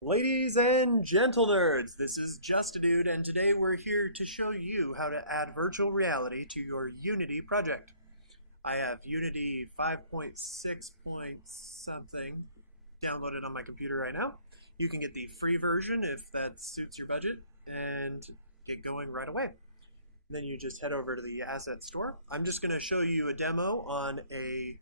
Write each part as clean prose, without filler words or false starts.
Ladies and gentle nerds, this is Just a Dude, and today we're here to show you how to add virtual reality to your Unity project. I have Unity 5.6 point something downloaded on my computer right now. You can get the free version if that suits your budget and get going right away. Then you just head over to the asset store. I'm just going to show you a demo on a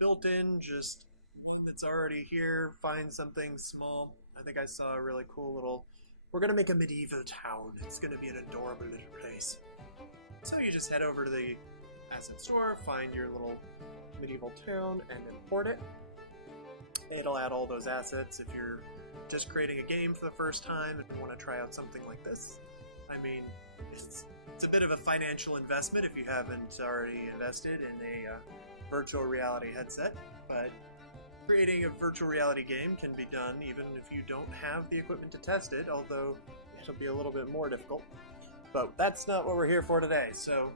built-in, just one that's already here. Find something small. I think I saw a really cool little, we're going to make a medieval town. It's going to be an adorable little place. So you just head over to the asset store, find your little medieval town, and import it. It'll add all those assets if you're just creating a game for the first time and want to try out something like this. I mean, it's a bit of a financial investment if you haven't already invested in a virtual reality headset, but creating a virtual reality game can be done even if you don't have the equipment to test it, although it'll be a little bit more difficult. But that's not what we're here for today. So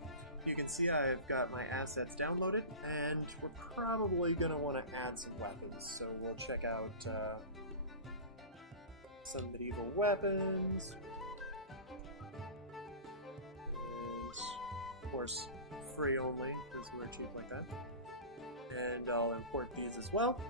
you can see I've got my assets downloaded, and we're probably going to want to add some weapons. So we'll check out some medieval weapons. And of course, free only, because we're cheap like that. And I'll import these as well.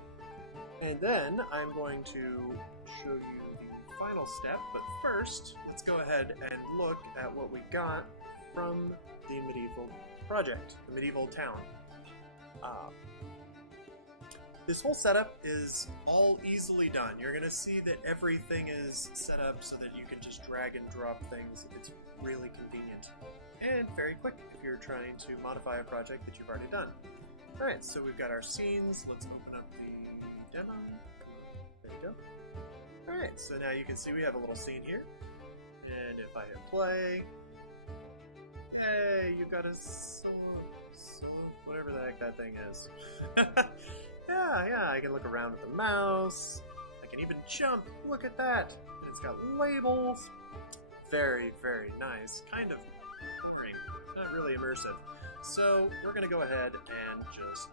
And then I'm going to show you the final step, but first, let's go ahead and look at what we got from the medieval project, the medieval town. This whole setup is all easily done. You're going to see that everything is set up so that you can just drag and drop things. It's really convenient and very quick if you're trying to modify a project that you've already done. Alright, so we've got our scenes. Let's open up the demo. There you go. Alright, so now you can see we have a little scene here. And if I hit play, hey, you got a solo, whatever the heck that thing is. yeah, I can look around with the mouse. I can even jump. Look at that. And it's got labels. Very, very nice. Kind of boring. Not really immersive. So we're going to go ahead and just...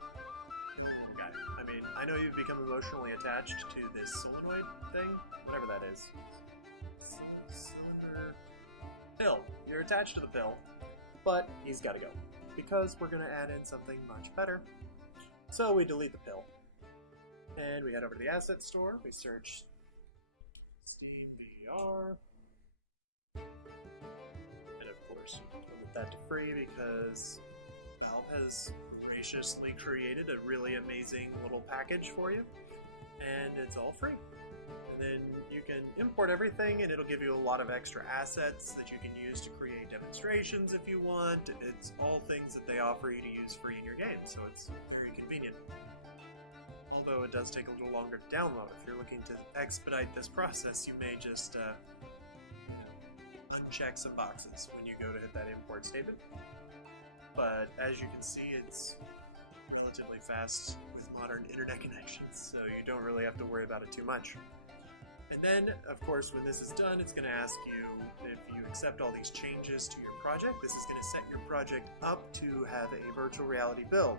Okay. I mean, I know you've become emotionally attached to this solenoid thing, whatever that is. Cylinder... Pill. You're attached to the pill, but he's got to go, because we're going to add in something much better. So we delete the pill. And we head over to the asset store, we search Steam VR. And of course, we'll get that to free because Valve has graciously created a really amazing little package for you, and it's all free. And then you can import everything, and it'll give you a lot of extra assets that you can use to create demonstrations if you want. It's all things that they offer you to use free in your game, so it's very convenient. Although it does take a little longer to download. If you're looking to expedite this process, you may just uncheck some boxes when you go to hit that import statement. But as you can see, it's relatively fast with modern internet connections, so you don't really have to worry about it too much. And then, of course, when this is done, it's going to ask you if you accept all these changes to your project. This is going to set your project up to have a virtual reality build.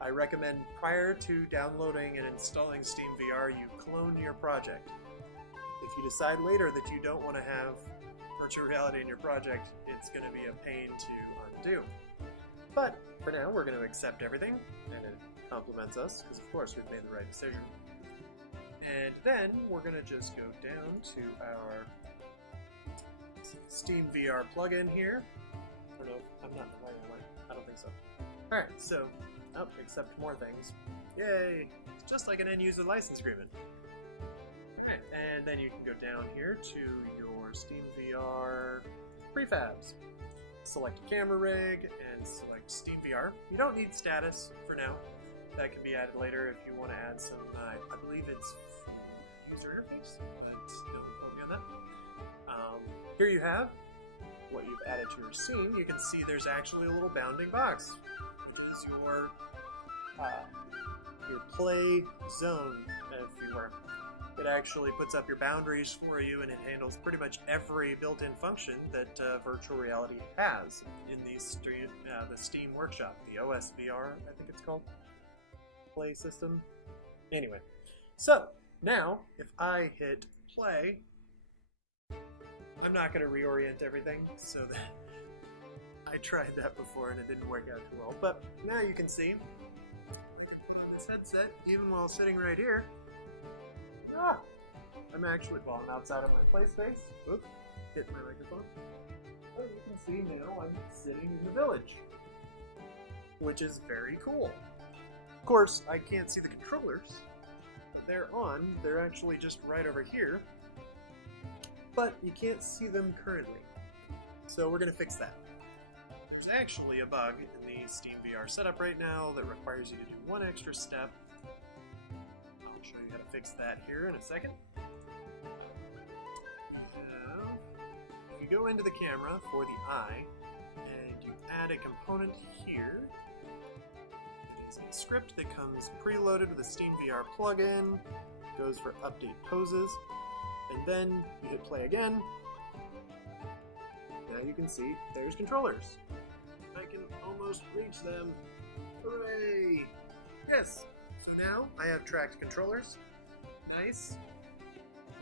I recommend prior to downloading and installing Steam VR, you clone your project. If you decide later that you don't want to have virtual reality in your project, it's going to be a pain to undo. But for now, we're going to accept everything, and it compliments us, because of course we've made the right decision. And then we're going to just go down to our Steam VR plugin here. I don't know if I'm not in the right one. I don't think so. Alright, so, accept more things. Yay! It's just like an end-user license agreement. Alright, and then you can go down here to your Steam VR prefabs. Select a camera rig and select Steam VR. You don't need status for now. That can be added later if you want to add some, I believe it's user interface, but don't quote me on that. Here you have what you've added to your scene. You can see there's actually a little bounding box, which is your play zone, if you were. It actually puts up your boundaries for you, and it handles pretty much every built-in function that virtual reality has in the Steam Workshop, the OSVR, I think it's called, play system. Anyway, so Now, if I hit play, I'm not going to reorient everything, so that I tried that before and it didn't work out too well. But now you can see, I can put on this headset even while sitting right here. I'm actually, well, I'm outside of my play space. Oops, hit my microphone. So you can see now I'm sitting in the village, which is very cool. Of course, I can't see the controllers. They're on. They're actually just right over here. But you can't see them currently. So we're going to fix that. There's actually a bug in the Steam VR setup right now that requires you to do one extra step. I'll show you how to fix that here in a second. If you go into the camera for the eye, and you add a component here, it is a script that comes preloaded with a Steam VR plugin, goes for update poses, and then you hit play again. Now you can see there's controllers. I can almost reach them. Hooray! Yes! So now I have tracked controllers. Nice.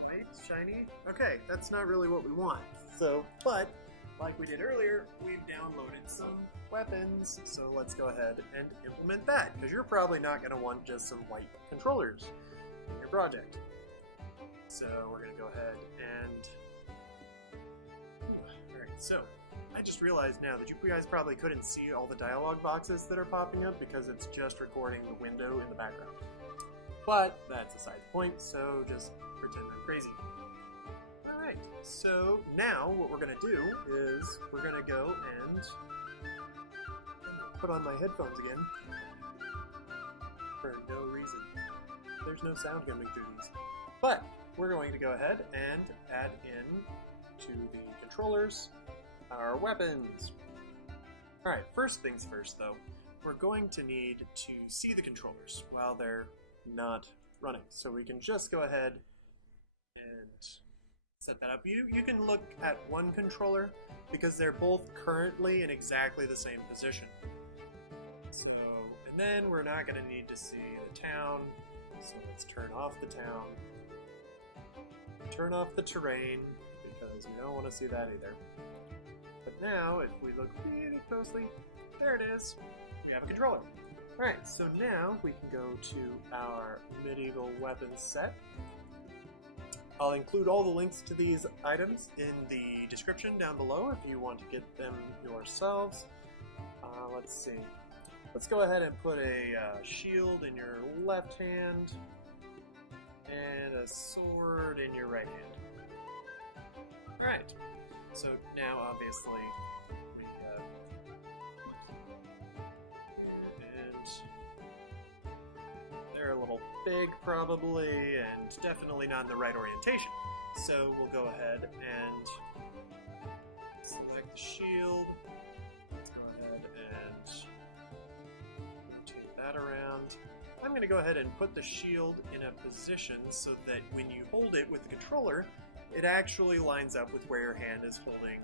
White, shiny. Okay, that's not really what we want. So, but, like we did earlier, we've downloaded some weapons. So let's go ahead and implement that, because you're probably not going to want just some white controllers in your project. So we're going to go ahead and... Alright, so I just realized now that you guys probably couldn't see all the dialogue boxes that are popping up because it's just recording the window in the background. But that's aside the point, so just pretend I'm crazy. Alright, so now what we're going to do is we're going to go and put on my headphones again for no reason. There's no sound coming through these. But we're going to go ahead and add in to the controllers our weapons. Alright, first things first though, we're going to need to see the controllers while they're not running. So we can just go ahead and set that up. You can look at one controller because they're both currently in exactly the same position. So, and then we're not going to need to see the town, so let's turn off the town. Turn off the terrain, because we don't want to see that either. But now, if we look really closely, there it is. We have a controller. Alright, so now we can go to our medieval weapons set. I'll include all the links to these items in the description down below if you want to get them yourselves. Let's see. Let's go ahead and put a shield in your left hand and a sword in your right hand. Alright, so now obviously we and they're a little big probably and definitely not in the right orientation. So we'll go ahead and select the shield. Let's go ahead and rotate that around. I'm going to go ahead and put the shield in a position so that when you hold it with the controller, it actually lines up with where your hand is holding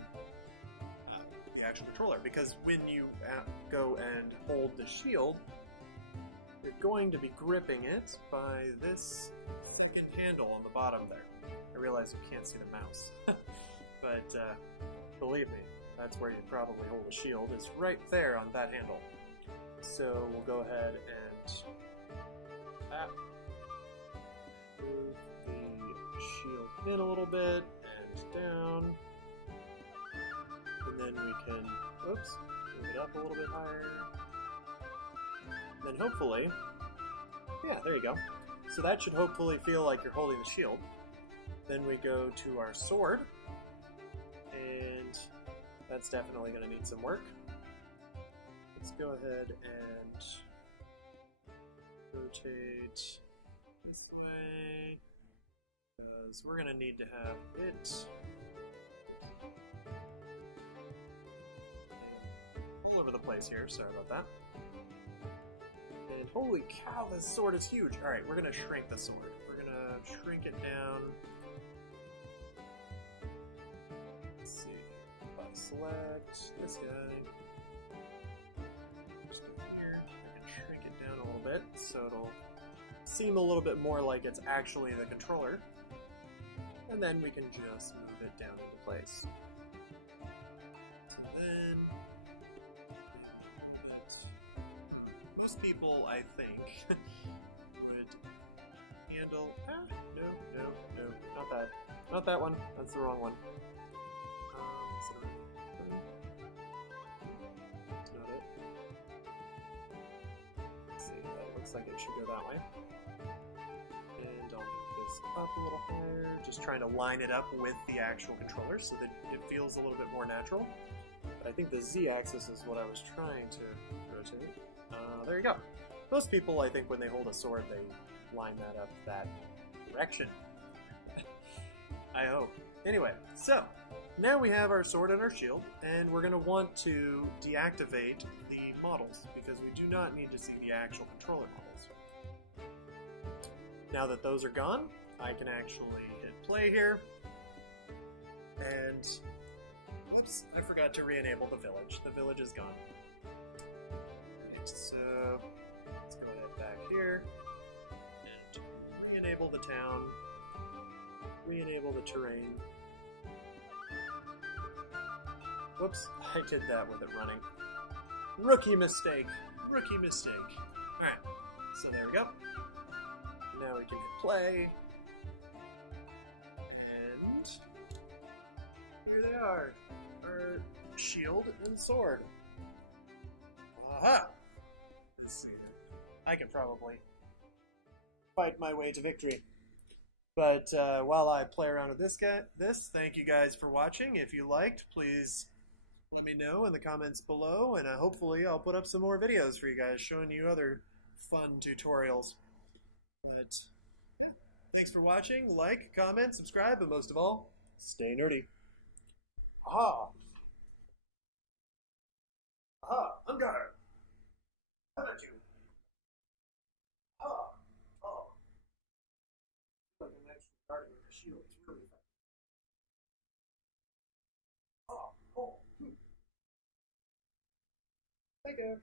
the actual controller. Because when you go and hold the shield, you're going to be gripping it by this second handle on the bottom there. I realize you can't see the mouse, but believe me, that's where you probably hold a shield, is right there on that handle. So we'll go ahead and move the shield in a little bit and down, and then we can, oops, move it up a little bit higher. Then hopefully, yeah, there you go. So that should hopefully feel like you're holding the shield. Then we go to our sword, and that's definitely going to need some work. Let's go ahead and rotate this way, because we're going to need to have it all over the place here. Sorry about that. And holy cow, this sword is huge. Alright, we're going to shrink the sword. We're going to shrink it down. Let's see. If I select this guy, just go here. I can shrink it down a little bit so it'll seem a little bit more like it's actually the controller. And then we can just move it down into place. So then, most people, I think, would handle. No, not that. Not that one. That's the wrong one. That's not it. Let's see. That looks like it should go that way. And I'll move this up a little higher, just trying to line it up with the actual controller so that it feels a little bit more natural. But I think the Z-axis is what I was trying to rotate. There you go. Most people, I think, when they hold a sword, they line that up that direction. I hope. Anyway, so now we have our sword and our shield, and we're going to want to deactivate the models because we do not need to see the actual controller models. Now that those are gone, I can actually hit play here, and oops, I forgot to re-enable the village. The village is gone. Alright, so let's go ahead back here and re-enable the town, re-enable the terrain. Whoops, I did that with it running. Rookie mistake! Rookie mistake. Alright, so there we go. Now we can hit play. And here they are. Our shield and sword. Aha! Let's see. I can probably fight my way to victory. But while I play around with this, thank you guys for watching. If you liked, please let me know in the comments below, and hopefully I'll put up some more videos for you guys showing you other fun tutorials. But yeah, thanks for watching. Like, comment, subscribe, and most of all, stay nerdy. Aha! Aha! Ungar! How about you? Ah! Oh! Like an extra guarding with a shield. It's really fun. Oh! Oh! Thank you.